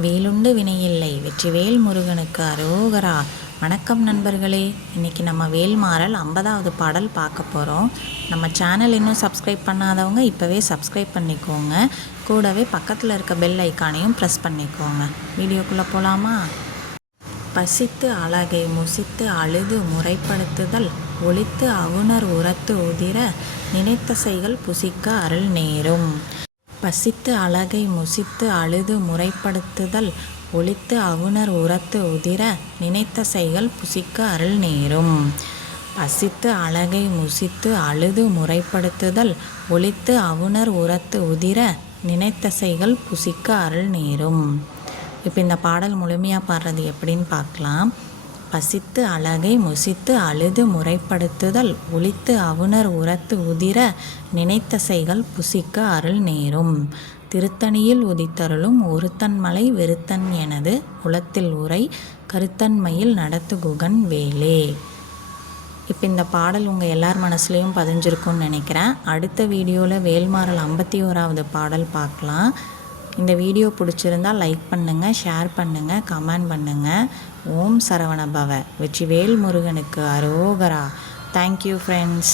வேலுண்டு வினையில்லை, வெற்றிவேல் முருகனுக்கு அரோகரா. வணக்கம் நண்பர்களே, இன்றைக்கி நம்ம வேல்மாறல் 50வது பாடல் பார்க்க போகிறோம். நம்ம சேனல் இன்னும் சப்ஸ்கிரைப் பண்ணாதவங்க இப்போவே சப்ஸ்கிரைப் பண்ணிக்கோங்க. கூடவே பக்கத்தில் இருக்க பெல் ஐக்கானையும் ப்ரெஸ் பண்ணிக்கோங்க. வீடியோக்குள்ளே போகலாமா? பசித்து அழகை முசித்து அழுது முறைப்படுத்துதல் ஒளித்து அவுணர் உரத்து உதிர நினைத்த செய்கள் புசிக்க அருள் நேரும். பசித்து அழகை முசித்து அழுது முறைப்படுத்துதல் ஒளித்து அவுணர் உரத்து உதிர நினைத்த செய்கள் புசிக்க அருள் நேரும். பசித்து அழகை முசித்து அழுது முறைப்படுத்துதல் ஒளித்து அவுணர் உரத்து உதிர நினைத்த செய்கள் புசிக்க அருள் நேரும். இப்போ இந்த பாடல் முழுமையாக பாடுறது எப்படின்னு பார்க்கலாம். பசித்து அழகை முசித்து அழுது முறைப்படுத்துதல் ஒளித்து அவுணர் உரத்து உதிர நினைத்த செய்கள் புசிக்க அருள் நேரும். திருத்தணியில் உதித்தருளும் ஒருத்தன் மலை வெறுத்தன் எனது உளத்தில் உரை கருத்தன்மையில் நடத்து குகன் வேலே. இப்போ இந்த பாடல் உங்கள் எல்லார் மனசுலேயும் பதிஞ்சிருக்கும்னு நினைக்கிறேன். அடுத்த வீடியோவில் வேல்மாறல் 51வது பாடல் பார்க்கலாம். இந்த வீடியோ பிடிச்சிருந்தால் லைக் பண்ணுங்கள், ஷேர் பண்ணுங்கள், கமெண்ட் பண்ணுங்கள். ஓம் சரவண பவ. வெற்றிவேல் முருகனுக்கு அரோகரா. Thank you friends.